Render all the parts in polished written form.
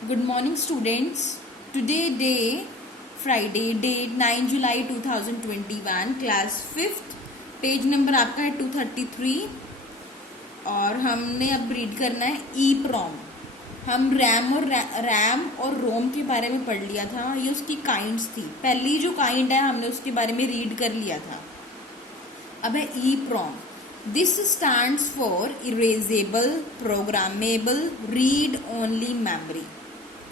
Good morning students. Today day Friday date 9 July 2021 class 5th page number आपका है 233 और हमने अब रीड करना है EEPROM। हम रैम और रोम के बारे में पढ़ लिया था। ये उसकी काइंड्स थी। पहली जो काइंड है हमने उसके बारे में रीड कर लिया था। अब है EEPROM। This stands for erasable programmable read only memory.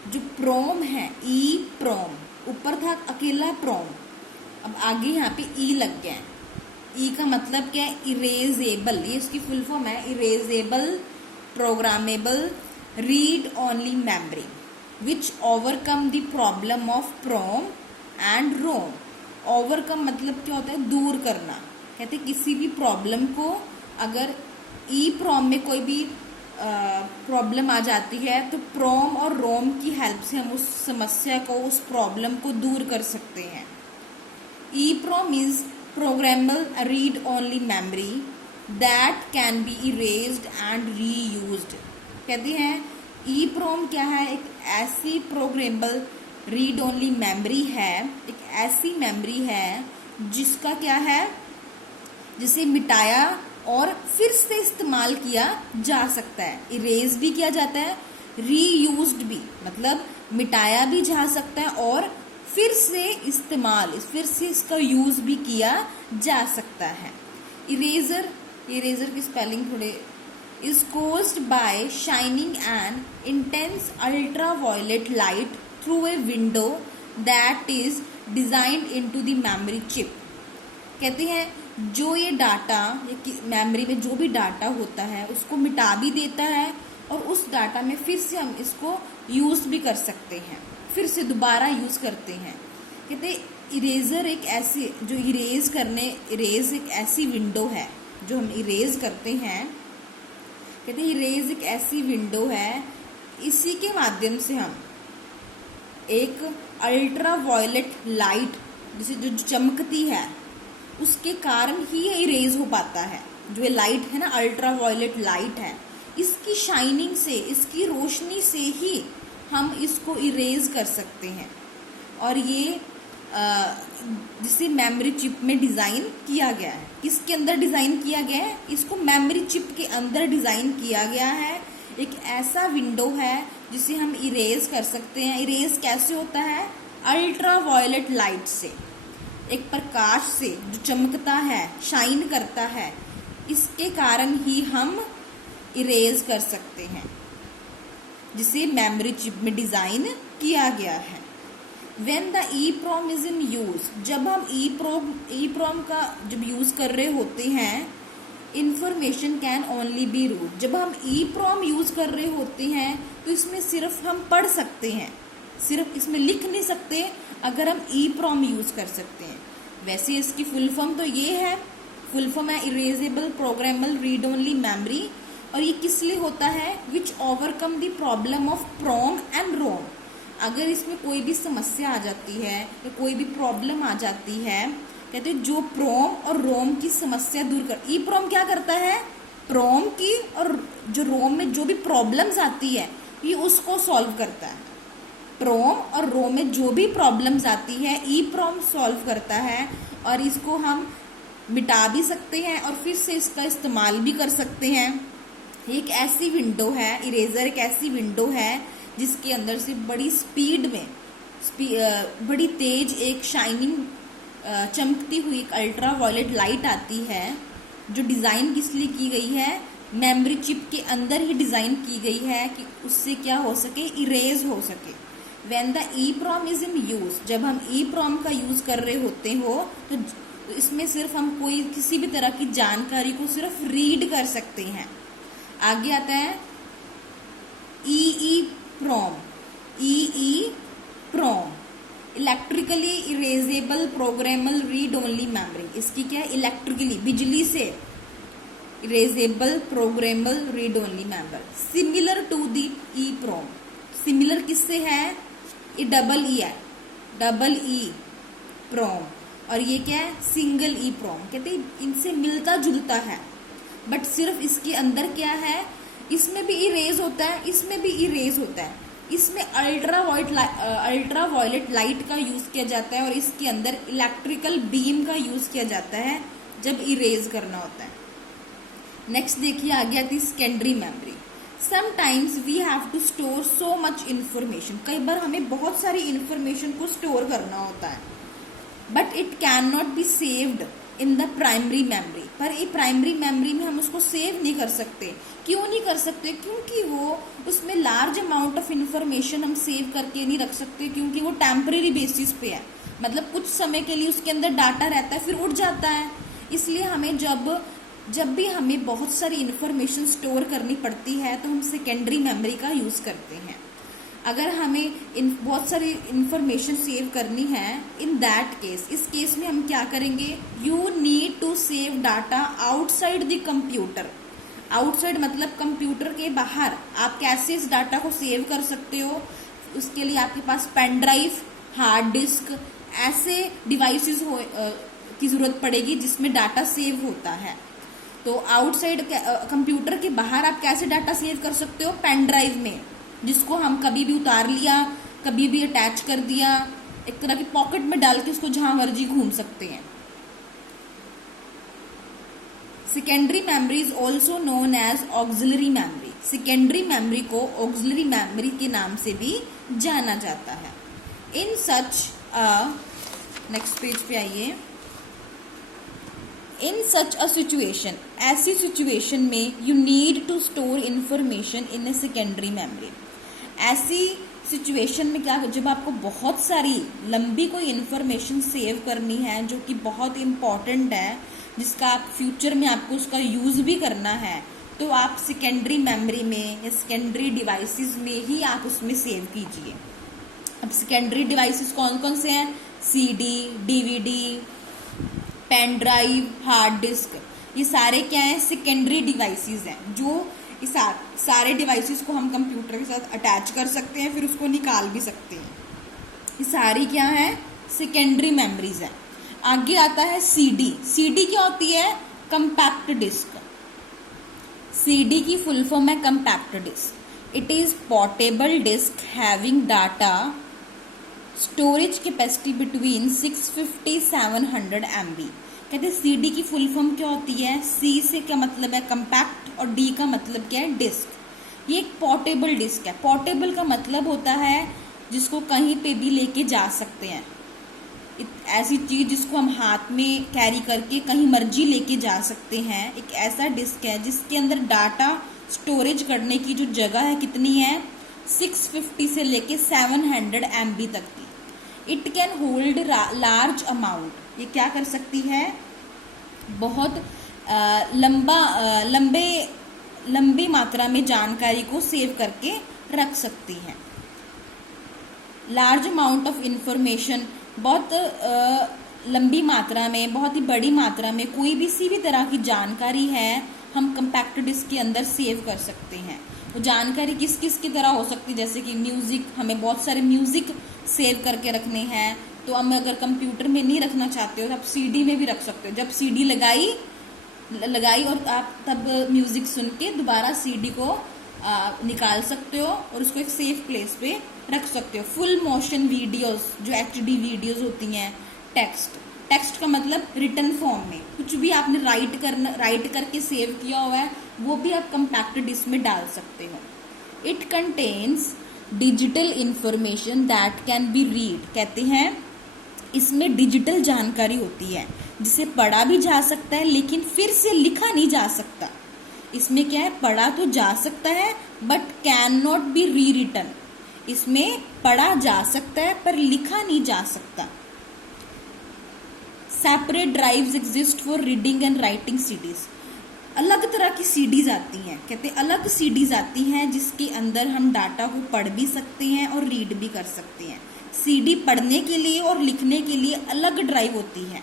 जो प्रोम है EEPROM, ऊपर था अकेला प्रोम, अब आगे यहाँ पे ई लग गया है। ई का मतलब क्या है? इरेजेबल। ये इसकी फुल फॉर्म है erasable programmable read only memory which overcome the problem of PROM and ROM. Overcome मतलब क्या होता है? दूर करना। कहते किसी भी प्रॉब्लम को अगर EEPROM में कोई भी प्रॉब्लम आ जाती है तो प्रोम और रोम की हेल्प से हम उस समस्या को, उस प्रॉब्लम को दूर कर सकते हैं। EEPROM is programmable read only memory that can be erased and reused. कहते हैं EEPROM क्या है? एक ऐसी प्रोग्रामेबल रीड ओनली मेमोरी है, एक ऐसी मेमोरी है जिसका क्या है, जिसे मिटाया और फिर से इस्तेमाल किया जा सकता है। इरेज भी किया जाता है, रीयूज्ड भी, मतलब मिटाया भी जा सकता है और फिर से इसका यूज भी किया जा सकता है। इरेजर की स्पेलिंग थोड़े is caused by shining N intense ultraviolet light through a window that is designed into the memory chip. कहते हैं जो ये डाटा, मेमोरी में जो भी डाटा होता है उसको मिटा भी देता है और उस डाटा में फिर से हम इसको यूज भी कर सकते हैं, फिर से दोबारा यूज करते हैं। कहते इरेजर एक ऐसी, जो इरेज एक ऐसी विंडो है जो हम इरेज करते हैं। कहते इरेज एक ऐसी विंडो है, इसी के माध्यम से हम एक अल्ट्रा वायलेट लाइट जिसे जो चमकती है उसके कारण ही ये इरेज हो पाता है। जो ये लाइट है ना, अल्ट्रा वायलेट लाइट है, इसकी शाइनिंग से, इसकी रोशनी से ही हम इसको इरेज कर सकते हैं। और ये जिसे मेमोरी चिप में डिज़ाइन किया गया है। किसके अंदर डिज़ाइन किया गया है? इसको मेमोरी चिप के अंदर डिज़ाइन किया गया है। एक ऐसा विंडो है जिसे हम इरेज कर सकते हैं। इरेज कैसे होता है? अल्ट्रा वायलेट लाइट से, एक प्रकाश से जो चमकता है, शाइन करता है, इसके कारण ही हम इरेज कर सकते हैं, जिसे मेमोरी चिप में डिजाइन किया गया है। When the EEPROM is in use, जब हम EEPROM का जब यूज कर रहे होते हैं, information can only be read. जब हम EEPROM यूज कर रहे होते हैं तो इसमें सिर्फ हम पढ़ सकते हैं, सिर्फ इसमें लिख नहीं सकते अगर हम EEPROM यूज कर सकते हैं। वैसे इसकी फुल फॉर्म तो ये है, फुल फॉर्म है erasable programmable read only memory. और ये किस लिए होता है? Which overcome the problem of PROM and ROM. अगर इसमें कोई भी समस्या आ जाती है या कोई भी प्रॉब्लम आ जाती है, कहते हैं जो प्रोम और रोम की समस्या दूर कर। EEPROM क्या करता है? प्रोम की और जो रोम में जो भी प्रॉब्लम्स आती है ये उसको सॉल्व करता है। प्रोम और रोम में जो भी प्रॉब्लम्स आती है EEPROM सॉल्व करता है और इसको हम मिटा भी सकते हैं और फिर से इसका इस्तेमाल भी कर सकते हैं। एक ऐसी विंडो है, इरेजर एक ऐसी विंडो है जिसके अंदर से बड़ी स्पीड में बड़ी तेज एक शाइनिंग चमकती हुई एक अल्ट्रा वायलेट लाइट आती है, जो डिज़ाइन किस लिए की गई है? मेमोरी चिप के अंदर ही डिज़ाइन की गई है कि उससे क्या हो सके? इरेज हो सके। When the EEPROM is in use, जब हम EEPROM का यूज कर रहे होते हो तो इसमें सिर्फ हम कोई किसी भी तरह की जानकारी को सिर्फ रीड कर सकते हैं। आगे आता है EEPROM। Electrically erasable programmable read only memory. इसकी क्या है? इलेक्ट्रिकली, बिजली से erasable programmable read only memory. Similar to the EEPROM। Similar किससे है? ये डबल ई है, डबल EEPROM। और ये क्या है? Single EEPROM। कहते हैं इनसे मिलता जुलता है, बट सिर्फ इसके अंदर क्या है? इसमें भी इरेज होता है, इसमें भी इरेज होता है। इसमें अल्ट्रा वायलेट लाइट का यूज किया जाता है और इसके अंदर इलेक्ट्रिकल बीम का यूज किया जाता है जब इरेज करना होता है। नेक्स्ट देखिए आगे आती है secondary memory. Sometimes we have to store so much information, कई बार हमें बहुत सारी इंफॉर्मेशन को स्टोर करना होता है, but it can not be saved in the primary memory, पर ये प्राइमरी मेमोरी में हम उसको सेव नहीं कर सकते। क्यों नहीं कर सकते? क्योंकि वो उसमें लार्ज अमाउंट ऑफ इंफॉर्मेशन हम सेव करके नहीं रख सकते, क्योंकि वो टेम्परेरी बेसिस पे है, मतलब कुछ समय के लिए उसके अंदर डाटा रहता है फिर उड़ जाता है। इसलिए हमें जब भी हमें बहुत सारी इंफॉर्मेशन स्टोर करनी पड़ती है तो हम सेकेंडरी मेमोरी का यूज करते हैं। अगर हमें बहुत सारी इंफॉर्मेशन सेव करनी है, इन दैट केस, इस केस में हम क्या करेंगे, you need to save data outside the computer. Outside मतलब कंप्यूटर के बाहर आप कैसे इस डाटा को सेव कर सकते हो, उसके लिए आपके पास पेन ड्राइव, हार्ड डिस्क, ऐसे डिवाइसेस की जरूरत पड़ेगी जिसमें डाटा सेव होता है। तो आउटसाइड कंप्यूटर के बाहर आप कैसे डाटा सेव कर सकते हो, पेन ड्राइव में, जिसको हम कभी भी उतार लिया, कभी भी अटैच कर दिया, एक तरह की पॉकेट में डाल के उसको जहां मर्जी घूम सकते हैं। Secondary memory is also known as auxiliary memory. Secondary memory को ऑक्सिलरी मेमोरी के नाम से भी जाना जाता है। इन सच नेक्स्ट पेज पे आइए। इन सच अ सिचुएशन, ऐसी सिचुएशन में you need to store information in a secondary memory. ऐसी सिचुएशन में क्या, जब आपको बहुत सारी लंबी कोई इंफॉर्मेशन सेव करनी है जो कि बहुत इम्पॉर्टेंट है, जिसका आप फ्यूचर में आपको उसका यूज भी करना है, तो आप सेकेंडरी मेमोरी में या सेकेंडरी डिवाइसेस में ही आप उसमें सेव कीजिए। अब सेकेंडरी डिवाइसेस कौन कौन से हैं? CD, DVD, pen drive, hard disk, ये सारे क्या हैं? सेकेंडरी डिवाइसेस हैं, जो इस सारे डिवाइसेस को हम कंप्यूटर के साथ अटैच कर सकते हैं, फिर उसको निकाल भी सकते हैं। ये सारी क्या है? सेकेंडरी मेमोरीज है। आगे आता है सीडी। सीडी क्या होती है? Compact disc. सीडी की फुल फॉर्म है compact disc. It is portable disc having data storage capacity between 650-700 MB। कहते हैं सीडी की फुल फॉर्म क्या होती है? सी से क्या मतलब है? कंपैक्ट, और डी का मतलब क्या है? डिस्क। ये एक पोर्टेबल डिस्क है। पोर्टेबल का मतलब होता है जिसको कहीं पे भी लेके जा सकते हैं, ऐसी चीज जिसको हम हाथ में कैरी करके कहीं मर्जी लेके जा सकते हैं। एक ऐसा डिस्क है जिसके अंदर डाटा स्टोरेज करने की जो जगह है कितनी है? 650 से लेके 700 MB तक की। It can hold large amount. ये क्या कर सकती है? बहुत लंबी मात्रा में जानकारी को सेव करके रख सकती है। लार्ज अमाउंट ऑफ इंफॉर्मेशन, बहुत लंबी मात्रा में, बहुत ही बड़ी मात्रा में कोई भी सी भी तरह की जानकारी है हम कंपैक्ट डिस्क के अंदर सेव कर सकते हैं। वो जानकारी किस किस की तरह हो सकती है, जैसे कि म्यूजिक, हमें बहुत सारे म्यूजिक सेव करके रखने हैं, तो हम अगर कंप्यूटर में नहीं रखना चाहते हो तो आप सीडी में भी रख सकते हो। जब सीडी लगाई और आप तब म्यूजिक सुन के दोबारा सीडी को निकाल सकते हो और उसको एक सेफ प्लेस पे रख सकते हो। फुल मोशन वीडियोस, जो HD वीडियोस होती हैं, टेक्स्ट का मतलब रिटन फॉर्म में, कुछ भी आपने राइट करके सेव किया हुआ है वो भी आप कंपैक्ट डिस्क में डाल सकते हो। It contains digital information that can be read. कहते हैं इसमें डिजिटल जानकारी होती है जिसे पढ़ा भी जा सकता है लेकिन फिर से लिखा नहीं जा सकता। इसमें क्या है? पढ़ा तो जा सकता है बट कैन नॉट बी री रिटन। इसमें पढ़ा जा सकता है पर लिखा नहीं जा सकता। Separate drives exist for reading and writing CDs. अलग तरह की सीडीज आती हैं, कहते हैं अलग सीडीज आती हैं जिसके अंदर हम डाटा को पढ़ भी सकते हैं और रीड भी कर सकते हैं। सीडी पढ़ने के लिए और लिखने के लिए अलग ड्राइव होती है।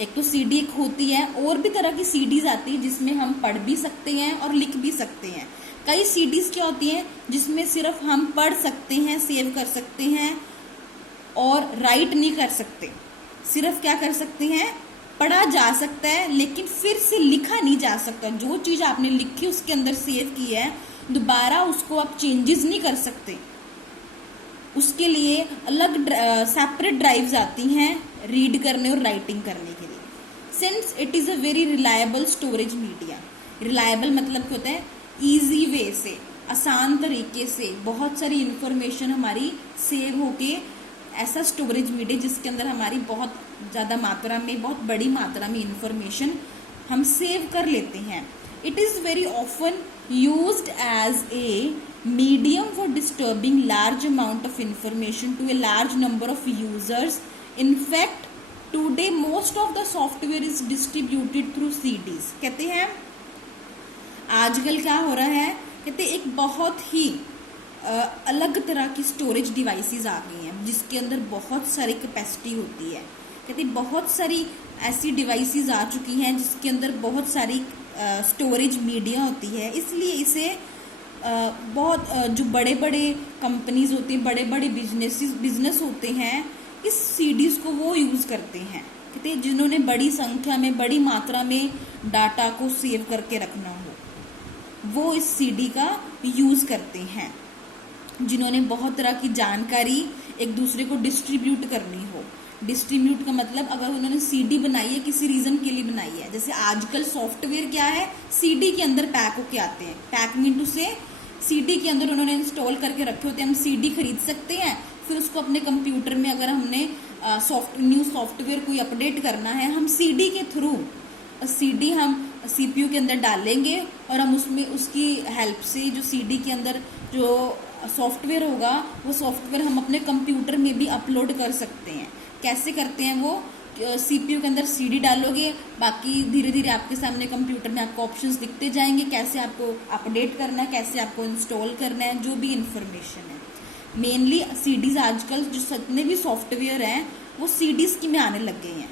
एक तो सीडी एक होती है, और भी तरह की सीडीज आती है जिसमें हम पढ़ भी सकते हैं और लिख भी सकते हैं। कई सीडीज क्या होती हैं जिसमें सिर्फ हम पढ़ सकते हैं, सेव कर सकते हैं और राइट नहीं कर सकते। सिर्फ क्या कर सकते हैं? पढ़ा जा सकता है लेकिन फिर से लिखा नहीं जा सकता। जो चीज आपने लिखी उसके अंदर सेव की है, दोबारा उसको आप चेंजेस नहीं कर सकते। उसके लिए अलग सेपरेट ड्राइव्स आती हैं रीड करने और राइटिंग करने के लिए। Since it is a very reliable storage media, reliable मतलब क्या होता है, ईजी वे से, आसान तरीके से बहुत सारी इंफॉर्मेशन हमारी सेव होके, ऐसा स्टोरेज मीडिया जिसके अंदर हमारी बहुत ज़्यादा मात्रा में, बहुत बड़ी मात्रा में इंफॉर्मेशन हम सेव कर लेते हैं। It is very often used as a medium for disturbing large amount of information to a large number of users. In fact today most of the software is distributed through CDs। कहते हैं आजकल क्या हो रहा है, कहते एक बहुत ही अलग तरह की स्टोरेज डिवाइसेस आ गई हैं जिसके अंदर बहुत सारी कैपेसिटी होती है। कहते बहुत सारी ऐसी डिवाइसेस आ चुकी हैं जिसके अंदर बहुत सारी स्टोरेज मीडिया होती है, इसलिए इसे बहुत जो बड़े बड़े कंपनीज होती हैं, बड़े बड़े बिजनेस होते हैं, इस CDs को वो यूज़ करते हैं। कहते जिन्होंने बड़ी संख्या में, बड़ी मात्रा में डाटा को सेव करके रखना हो, वो इस CD का यूज़ करते हैं। जिन्होंने बहुत तरह की जानकारी एक दूसरे को डिस्ट्रीब्यूट करनी हो, डिस्ट्रीब्यूट का मतलब अगर उन्होंने CD बनाई है, किसी रीज़न के लिए बनाई है, जैसे आजकल सॉफ्टवेयर क्या है, CD के अंदर पैक होके आते हैं, पैक मीन से CD के अंदर उन्होंने इंस्टॉल करके रखे होते हैं। हम CD खरीद सकते हैं, फिर उसको अपने कंप्यूटर में अगर हमने न्यू सॉफ्टवेयर कोई अपडेट करना है, हम CD के थ्रू CD हम CPU के अंदर डालेंगे और हम उसमें उसकी हेल्प से जो CD के अंदर जो सॉफ्टवेयर होगा, वो सॉफ्टवेयर हम अपने कंप्यूटर में भी अपलोड कर सकते हैं। कैसे करते हैं वो, CPU के अंदर CD डालोगे, बाकी धीरे धीरे आपके सामने कंप्यूटर में आपको ऑप्शंस दिखते जाएंगे, कैसे आपको अपडेट करना है, कैसे आपको इंस्टॉल करना है, जो भी इंफॉर्मेशन है। मेनली CDs आजकल जो जितने भी सॉफ्टवेयर हैं वो CDs की में आने लग गए हैं।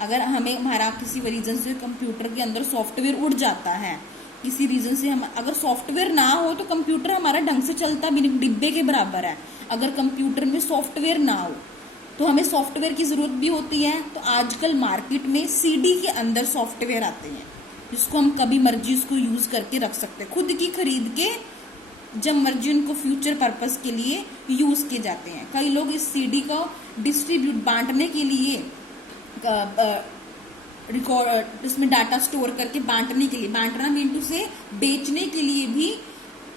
अगर हमें हमारा किसी रीज़न से कंप्यूटर के अंदर सॉफ्टवेयर उड़ जाता है, किसी रीज़न से हम अगर सॉफ्टवेयर ना हो तो कंप्यूटर हमारा ढंग से चलता भी नहीं, डिब्बे के बराबर है। अगर कंप्यूटर में सॉफ्टवेयर ना हो तो हमें सॉफ्टवेयर की ज़रूरत भी होती है। तो आजकल मार्केट में CD के अंदर सॉफ्टवेयर आते हैं जिसको हम कभी मर्जी उसको यूज़ करके रख सकते हैं, खुद की खरीद के जब मर्जी उनको फ्यूचर पर्पस के लिए यूज़ किए जाते हैं। कई लोग इस CD को डिस्ट्रीब्यूट बांटने के लिए रिकॉर्ड इसमें डाटा स्टोर करके बांटने के लिए, बांटना मीन टू से बेचने के लिए भी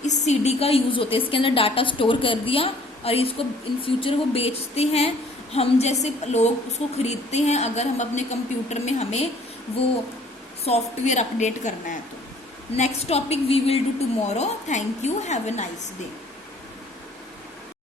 इस CD का यूज़ होता है। इसके अंदर डाटा स्टोर कर दिया और इसको इन फ्यूचर वो बेचते हैं, हम जैसे लोग उसको खरीदते हैं अगर हम अपने कंप्यूटर में हमें वो सॉफ्टवेयर अपडेट करना है तो। Next topic we will do tomorrow. Thank you, have a nice day.